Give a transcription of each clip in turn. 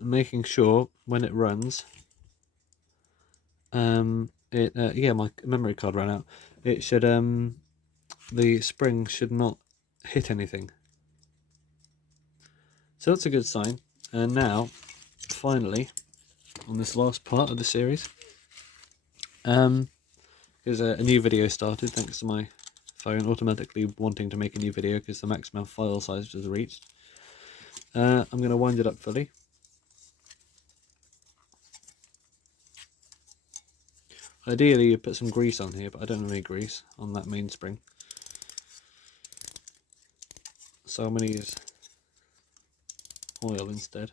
making sure when it runs, yeah, my memory card ran out. It should the spring should not hit anything. So that's a good sign. And now, finally, on this last part of the series, because a new video started thanks to my phone automatically wanting to make a new video because the maximum file size was reached. I'm going to wind it up fully. Ideally you put some grease on here, but I don't have any grease on that main spring. So I'm going to use oil instead.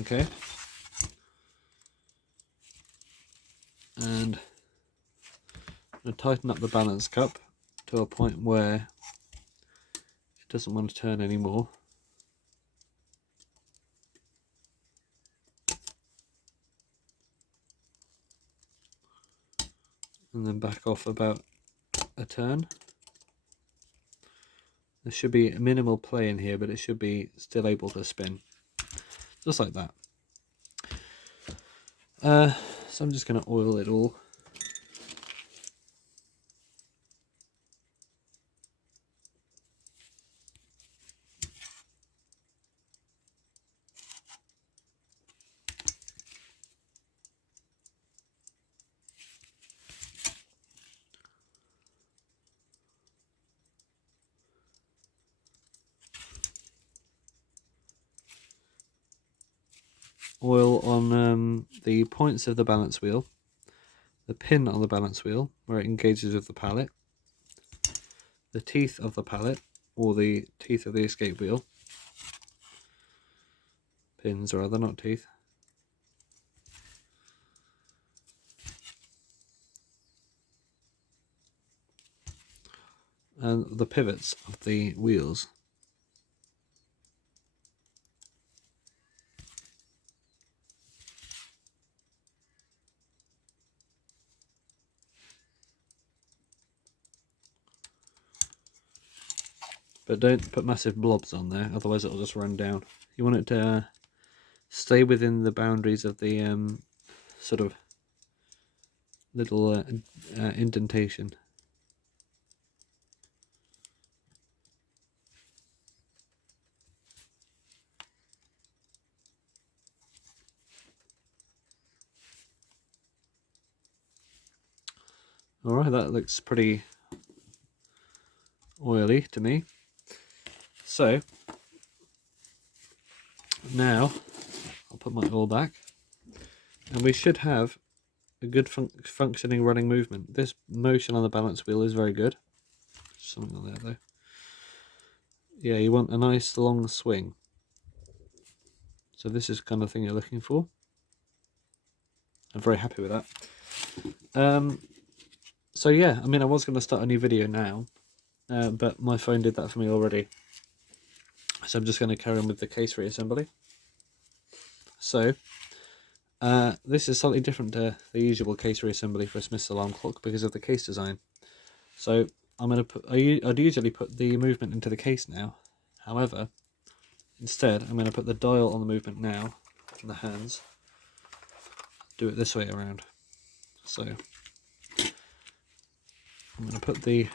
Okay. And I'm going to tighten up the balance cup to a point where it doesn't want to turn anymore. And then back off about a turn. There should be a minimal play in here, but it should be still able to spin. Just like that. So I'm just going to oil it all. Oil on the points of the balance wheel, the pin on the balance wheel where it engages with the pallet, the teeth of the pallet or the teeth of the escape wheel, pins rather, not teeth, and the pivots of the wheels. But don't put massive blobs on there, otherwise it'll just run down. You want it to stay within the boundaries of the sort of little indentation. Alright, that looks pretty oily to me. So now I'll put my oil back and we should have a good functioning running movement. This motion on the balance wheel is very good. Something on there though. Yeah, you want a nice long swing. So this is the kind of thing you're looking for. I'm very happy with that. So yeah, I mean I was going to start a new video now, but my phone did that for me already. So I'm just going to carry on with the case reassembly. So this is slightly different to the usual case reassembly for a Smith's alarm clock because of the case design. So I'm going to put, I'd usually put the movement into the case now. However, instead I'm going to put the dial on the movement now, and the hands. Do it this way around. So I'm going to put the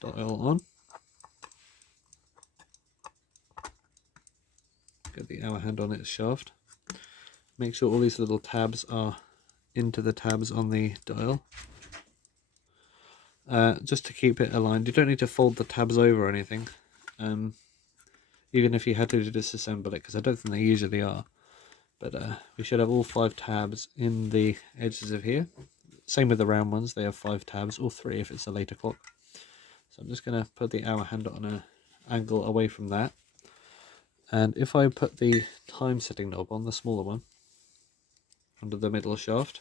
dial on. Get the hour hand on its shaft. Make sure all these little tabs are into the tabs on the dial. Just to keep it aligned. You don't need to fold the tabs over or anything. Even if you had to disassemble it, because I don't think they usually are. But we should have all 5 tabs in the edges of here. Same with the round ones, they have 5 tabs, or 3 if it's a later clock. So I'm just going to put the hour hand on an angle away from that. And if I put the time setting knob on, the smaller one, under the middle shaft,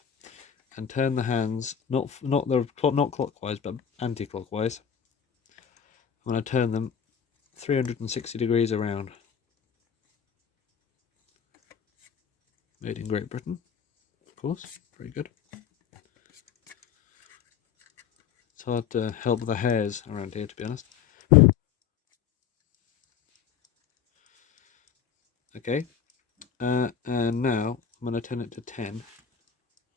and turn the hands, not clockwise, but anti-clockwise, I'm going to turn them 360 degrees around. Made in Great Britain, of course. Very good. It's hard to help the hairs around here, to be honest. Okay, and now I'm going to turn it to 10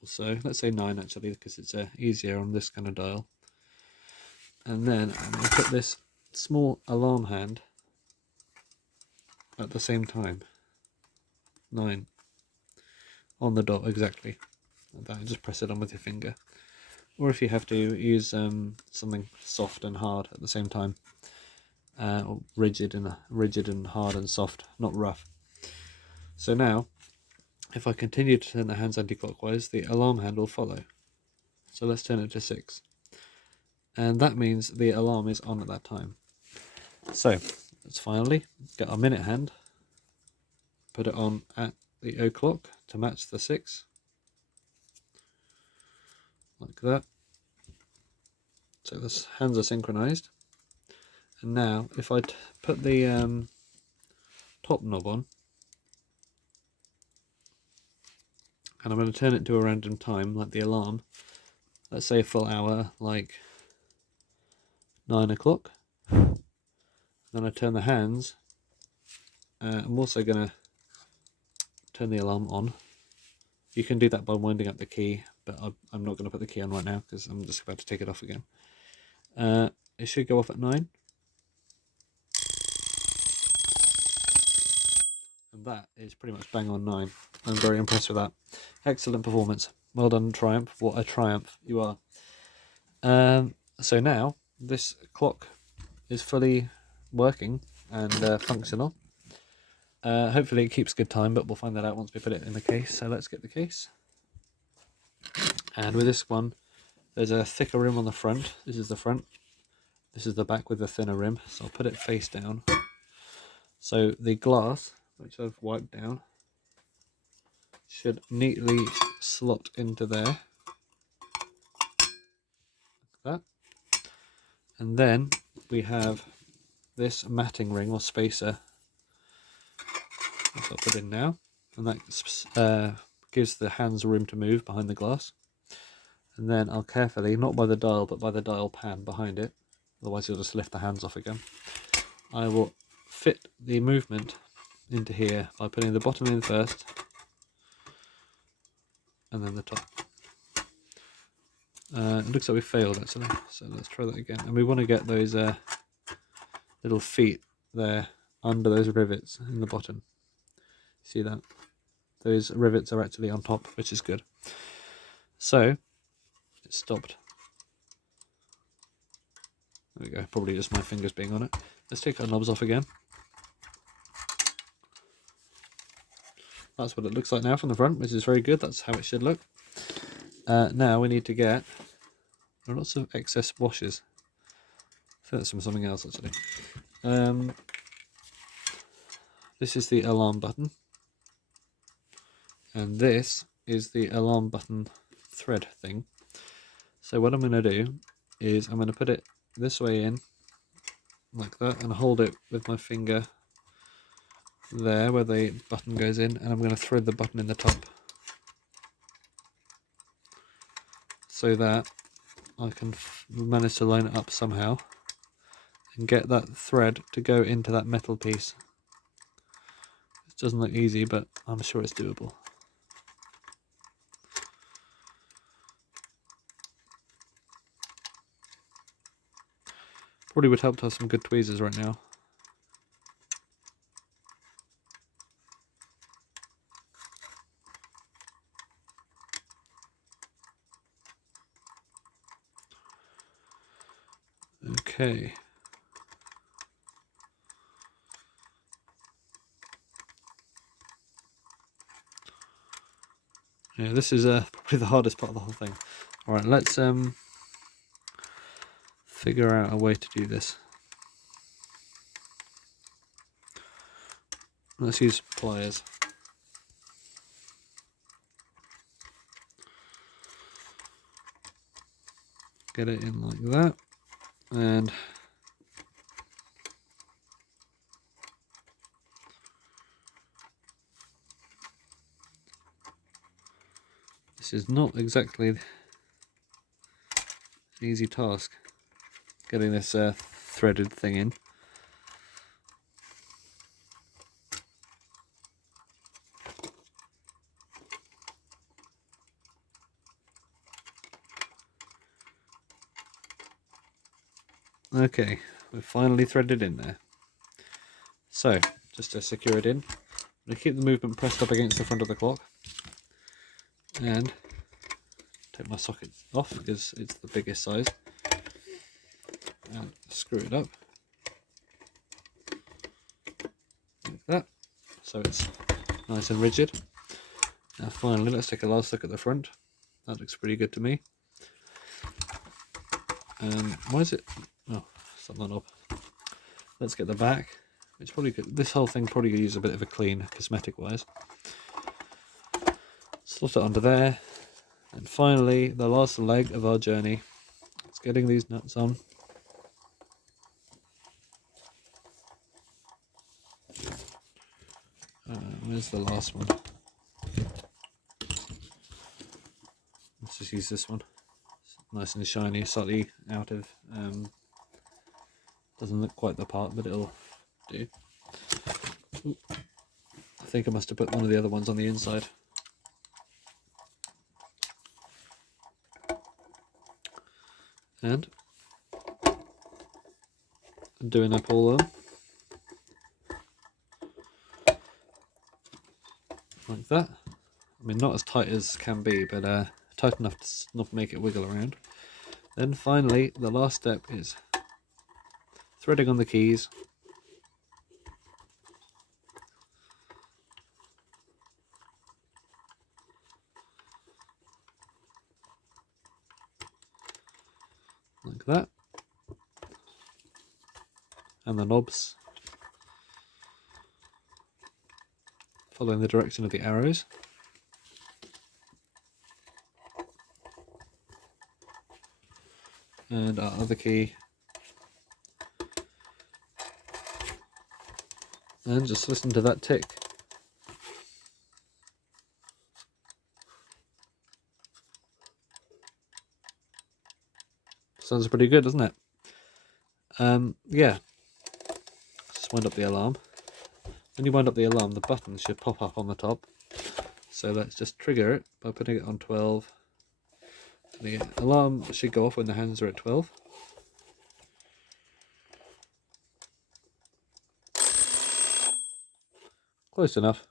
or so. Let's say 9 actually, because it's easier on this kind of dial. And then I'm going to put this small alarm hand at the same time. 9 on the dot exactly. Like that. Just press it on with your finger. Or if you have to, use something soft and hard at the same time. Or rigid and hard and soft, not rough. So now, if I continue to turn the hands anti-clockwise, the alarm hand will follow. So let's turn it to 6. And that means the alarm is on at that time. So let's finally get our minute hand, put it on at the o'clock to match the 6. Like that. So the hands are synchronized. And now if I put the top knob on, and I'm going to turn it to a random time, like the alarm, let's say a full hour, like 9 o'clock. Then I turn the hands. I'm also going to turn the alarm on. You can do that by winding up the key, but I'm not going to put the key on right now because I'm just about to take it off again. It should go off at 9. And that is pretty much bang on 9. I'm very impressed with that. Excellent performance. Well done, Triumph. What a triumph you are. So now this clock is fully working and functional. Hopefully it keeps good time, but we'll find that out once we put it in the case. So let's get the case. And with this one, there's a thicker rim on the front. This is the front. This is the back with the thinner rim. So I'll put it face down. So the glass, which I've wiped down, should neatly slot into there. Like that. And then we have this matting ring or spacer, which I'll put in now. And that gives the hands room to move behind the glass. And then I'll carefully, not by the dial, but by the dial pan behind it, otherwise you'll just lift the hands off again. I will fit the movement into here by putting the bottom in first, and then the top. It looks like we failed actually, so let's try that again. And we want to get those little feet there under those rivets in the bottom. See that? Those rivets are actually on top, which is good. So it stopped. There we go, probably just my fingers being on it. Let's take our knobs off again. That's what it looks like now from the front, which is very good. That's how it should look. Now we need to get lots of excess washers. I think that's from something else actually. This is the alarm button. And this is the alarm button thread thing. So what I'm going to do is I'm going to put it this way in, like that, and hold it with my finger there where the button goes in, and I'm going to thread the button in the top so that I can manage to line it up somehow and get that thread to go into that metal piece. It doesn't look easy, but I'm sure it's doable. Probably would help to have some good tweezers right now. Okay. Yeah, this is probably the hardest part of the whole thing. Alright, let's figure out a way to do this. Let's use pliers. Get it in like that, and This is not exactly an easy task, getting this threaded thing in. Okay, we've finally threaded in there. So, just to secure it in, I'm going to keep the movement pressed up against the front of the clock and take my socket off because it's the biggest size, and screw it up like that, so it's nice and rigid. Now finally, let's take a last look at the front. That looks pretty good to me. Why is it? Oh, something up. Let's get the back. Which probably could. This whole thing probably could use a bit of a clean, cosmetic-wise. Slot it under there, and finally, the last leg of our journey. It's getting these nuts on. Where's the last one? Let's just use this one. It's nice and shiny, slightly out of. Doesn't look quite the part, but it'll do. Ooh. I think I must have put one of the other ones on the inside. And doing up all of them. Like that. I mean, not as tight as can be, but tight enough to not make it wiggle around. Then finally, the last step is threading on the keys. Like that. And the knobs following the direction of the arrows. And our other key. And just listen to that tick. Sounds pretty good, doesn't it? Yeah. Just wind up the alarm. When you wind up the alarm, the button should pop up on the top. So let's just trigger it by putting it on 12. The alarm should go off when the hands are at 12. Close enough.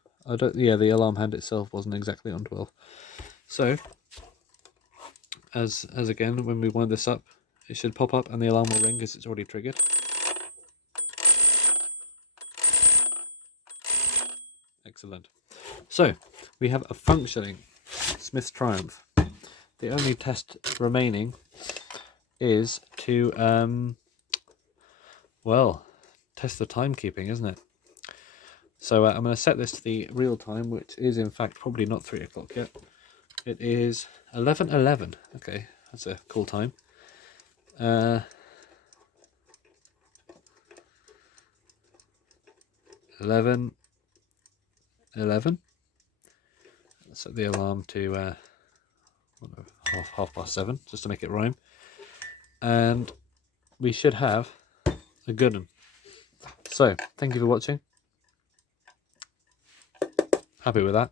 Yeah, the alarm hand itself wasn't exactly on 12. So, as again, when we wind this up, it should pop up and the alarm will ring because it's already triggered. Excellent. So, we have a functioning Smith's Triumph. The only test remaining is to, well, test the timekeeping, isn't it? So I'm going to set this to the real time, which is in fact probably not 3 o'clock yet. It is 11:11. Okay, that's a cool time. 11:11. Let's set the alarm to 7:30, just to make it rhyme. And we should have a good one. So, thank you for watching. Happy with that.